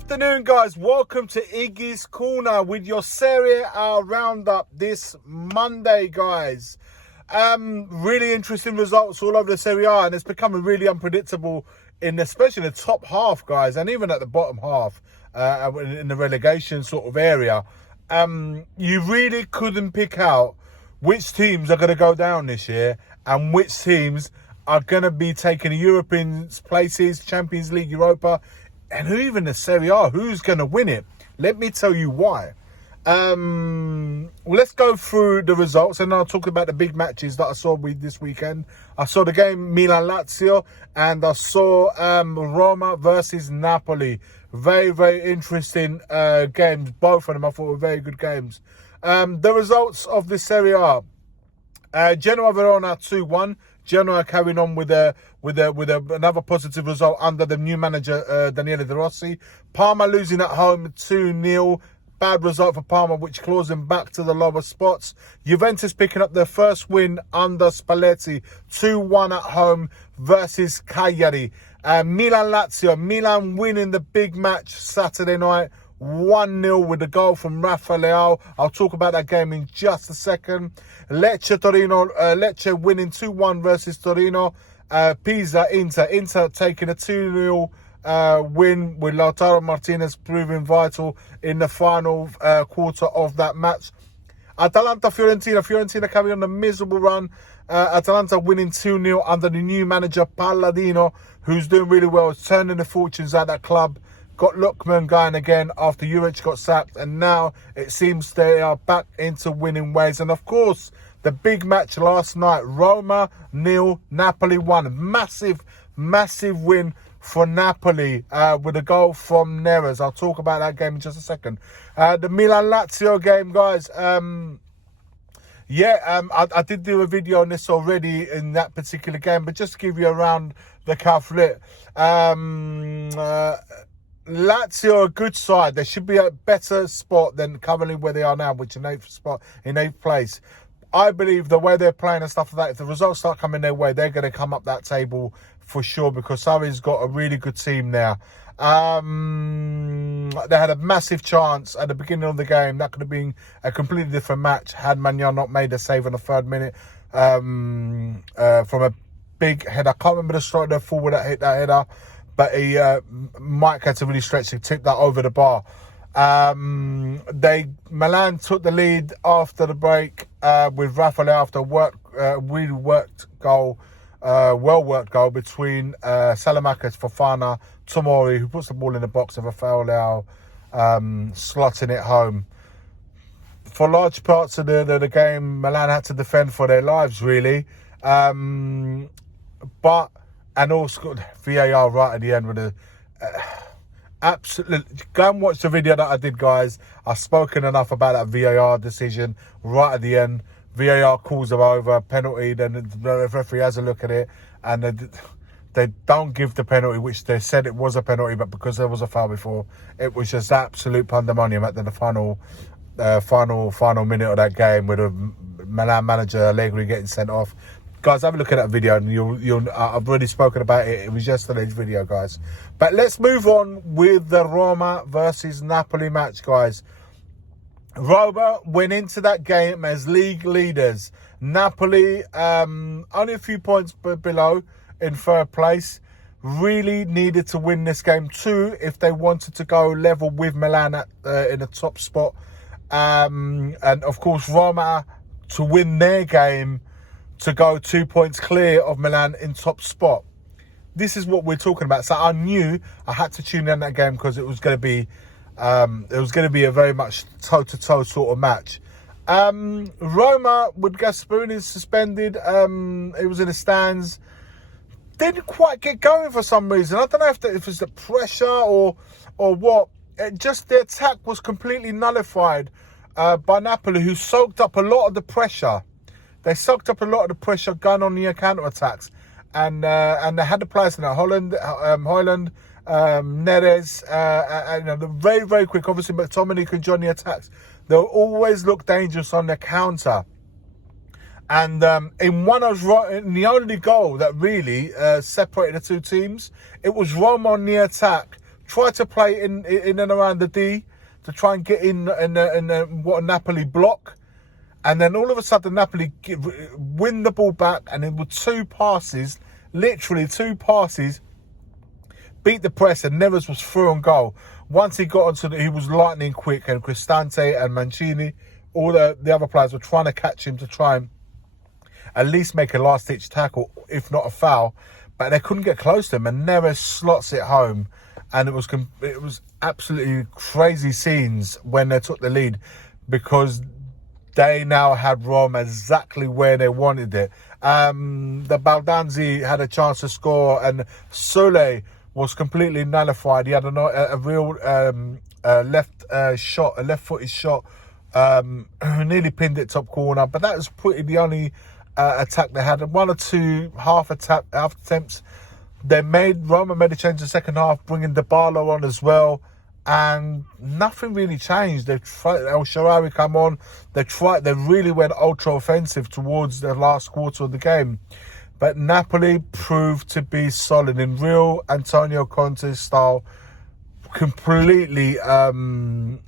Afternoon, guys. Welcome to Iggy's Corner with your Serie A roundup this Monday, guys. Really interesting results all over the Serie A, and it's becoming really unpredictable in especially the top half, guys, and even at the bottom half in the relegation sort of area. You really couldn't pick out which teams are going to go down this year and which teams are going to be taking the European places, Champions League, Europa, and who even the Serie A, who's going to win it? Let me tell you why. Let's go through the results, and I'll talk about the big matches that I saw this weekend. I saw the game Milan-Lazio, and I saw Roma versus Napoli. Very, very interesting games. Both of them I thought were very good games. The results of the Serie A. Genoa Verona 2-1. Genoa carrying on with another positive result under the new manager, Daniele De Rossi. Parma losing at home 2-0. Bad result for Parma, which claws them back to the lower spots. Juventus picking up their first win under Spalletti. 2-1 at home versus Cagliari. Milan-Lazio. Milan winning the big match Saturday night. 1-0 with a goal from Rafa Leao. I'll talk about that game in just a second. Lecce-Torino. Lecce winning 2-1 versus Torino. Pisa-Inter taking a 2-0 win with Lautaro Martinez proving vital in the final quarter of that match. Atalanta-Fiorentina. Fiorentina carrying on a miserable run. Atalanta winning 2-0 under the new manager Palladino, who's doing really well. It's turning the fortunes at that club. Got Lookman going again after Juric got sacked, and now it seems they are back into winning ways. And of course, the big match last night, Roma 0, Napoli 1. Massive win for Napoli with a goal from Neres. I'll talk about that game in just a second. The Milan-Lazio game, guys. I did do a video on this already in that particular game, but just to give you around the calflet. Lazio, a good side. They should be a better spot than currently where they are now, which is in eighth place. I believe the way they're playing and stuff like that, if the results start coming their way, they're going to come up that table for sure, because Sarri's got a really good team there. They had a massive chance at the beginning of the game. That could have been a completely different match had Magnan not made a save in the third minute from a big header. I can't remember the striker forward that hit that header, but Mike had to really stretch to tip that over the bar. Milan took the lead after the break with Rafa Leao after really well-worked goal between Salamakers, Fofana, Tomori, who puts the ball in the box of a foul Leao, slotting it home. For large parts of the game, Milan had to defend for their lives, really. And also got VAR right at the end with a absolute. Go and watch the video that I did, guys. I've spoken enough about that VAR decision right at the end. VAR calls them over, penalty, then the referee has a look at it, and they don't give the penalty, which they said it was a penalty, but because there was a foul before, it was just absolute pandemonium at the final minute of that game with the Milan manager Allegri getting sent off. Guys, have a look at that video, and I've already spoken about it. It was yesterday's video, guys. But let's move on with the Roma versus Napoli match, guys. Roma went into that game as league leaders. Napoli, only a few points below in third place. Really needed to win this game too if they wanted to go level with Milan in the top spot. And of course, Roma to win their game to go 2 points clear of Milan in top spot. This is what we're talking about. So I knew I had to tune in that game because it was going to be a very much toe-to-toe sort of match. Roma with Gasperini suspended. It was in the stands. Didn't quite get going for some reason. I don't know if it was the pressure or what. The attack was completely nullified by Napoli, who soaked up a lot of the pressure. They soaked up a lot of the pressure going on the counter-attacks. And they had the players in there. Hoyland, Neres, and very, very quick. Obviously, McTominay could join the attacks. They'll always look dangerous on the counter. And in the only goal that really separated the two teams, it was Roma on the attack tried to play in and around the D to try and get in what a Napoli block. And then all of a sudden, Napoli win the ball back, and then with 2 passes, literally 2 passes, beat the press, and Neves was through on goal. Once he got onto he was lightning quick, and Cristante and Mancini, all the other players were trying to catch him to try and at least make a last-ditch tackle, if not a foul. But they couldn't get close to him, and Neves slots it home. And it was absolutely crazy scenes when they took the lead, because they now had Roma exactly where they wanted it. The Baldanzi had a chance to score, and Sule was completely nullified. He had a real left-footed shot, nearly pinned it top corner. But that was pretty the only attack they had. 1 or 2 half attempts. Roma made a change in the second half, bringing Dybala on as well, and nothing really changed. El Shaarawy come on. They really went ultra offensive towards the last quarter of the game. But Napoli proved to be solid in real Antonio Conte style. Completely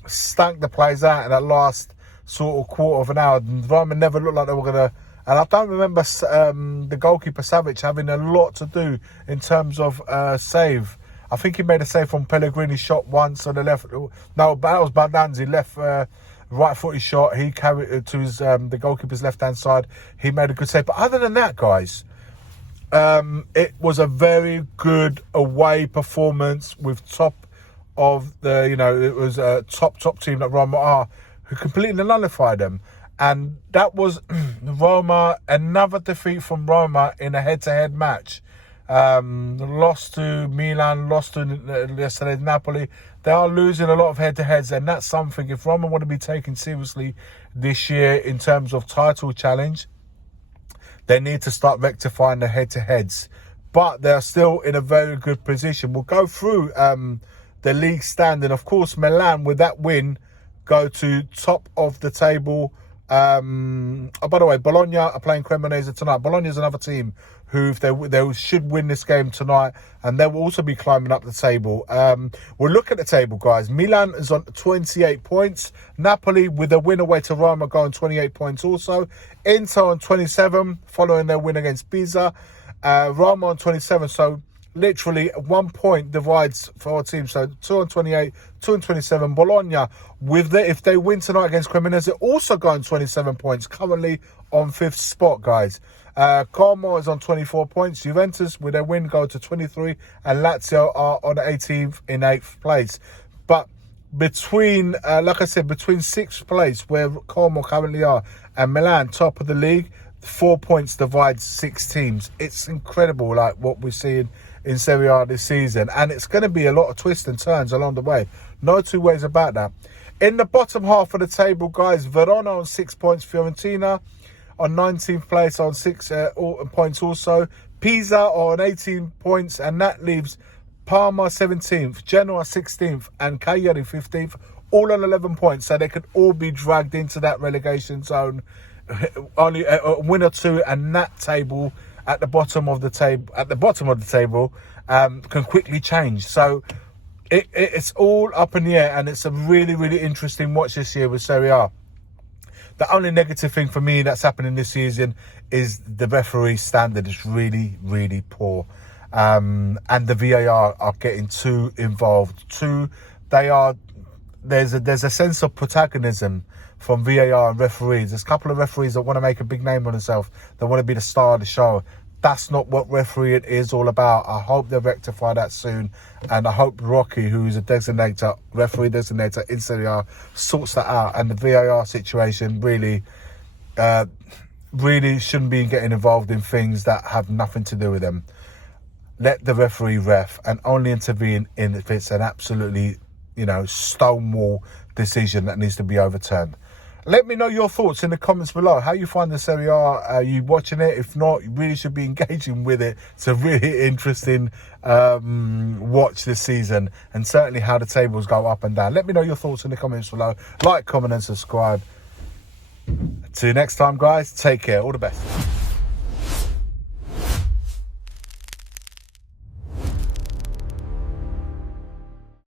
stank the plays out in that last sort of quarter of an hour. Roma never looked like they were going to. And I don't remember the goalkeeper Savic having a lot to do in terms of save. I think he made a save from Pellegrini's shot once on the left. No, that was Baldanzi, left right-footed shot. He carried it to the goalkeeper's left-hand side. He made a good save. But other than that, guys, it was a very good away performance with top of the, it was a top team that Roma are, who completely nullified them. And that was Roma, another defeat from Roma in a head-to-head match. Lost to Milan, lost to yesterday's Napoli. They are losing a lot of head-to-heads, and that's something, if Roma want to be taken seriously this year in terms of title challenge, they need to start rectifying the head-to-heads. But they're still in a very good position. We'll go through the league standing. Of course, Milan, with that win, go to top of the table. By the way, Bologna are playing Cremonese tonight. Bologna is another team who, if they should win this game tonight, and they will also be climbing up the table. We'll look at the table, guys. Milan is on 28 points. Napoli, with a win away to Roma, go on 28 points also. Inter on 27, following their win against Pisa. Roma on 27, so literally 1 point divides for our team. So 2 on 28, 2 on 27. Bologna, if they win tonight against Cremonese, also go on 27 points. Currently on 5th spot, guys. Como is on 24 points. Juventus, with their win, go to 23. And Lazio are on 18th in 8th place. But between, like I said, between 6th place, where Como currently are, and Milan, top of the league, 4 points divides 6 teams. It's incredible, like what we're seeing in Serie A this season, and it's going to be a lot of twists and turns along the way. No two ways about that. In the bottom half of the table, guys, Verona on 6 points, Fiorentina on 19th place on 6 points also, Pisa on 18 points, and that leaves Parma 17th, Genoa 16th, and Cagliari 15th, all on 11 points, so they could all be dragged into that relegation zone. Only a win or two, and that table at the bottom of the table, can quickly change. So it's all up in the air, and it's a really, really interesting watch this year with Serie A. The only negative thing for me that's happening this season is the referee standard is really, really poor, and the VAR are getting too involved. There's a sense of protagonism from VAR and referees. There's a couple of referees that want to make a big name on themselves. They want to be the star of the show. That's not what refereeing is all about. I hope they rectify that soon. And I hope Rocky, who is a referee designator in Serie A, sorts that out. And the VAR situation really shouldn't be getting involved in things that have nothing to do with them. Let the referee ref, and only intervene if it's an absolutely, stonewall decision that needs to be overturned. Let me know your thoughts in the comments below. How you find the Serie A? Are you watching it? If not, you really should be engaging with it. It's a really interesting watch this season, and certainly how the tables go up and down. Let me know your thoughts in the comments below. Like, comment and subscribe. Till next time, guys. Take care. All the best.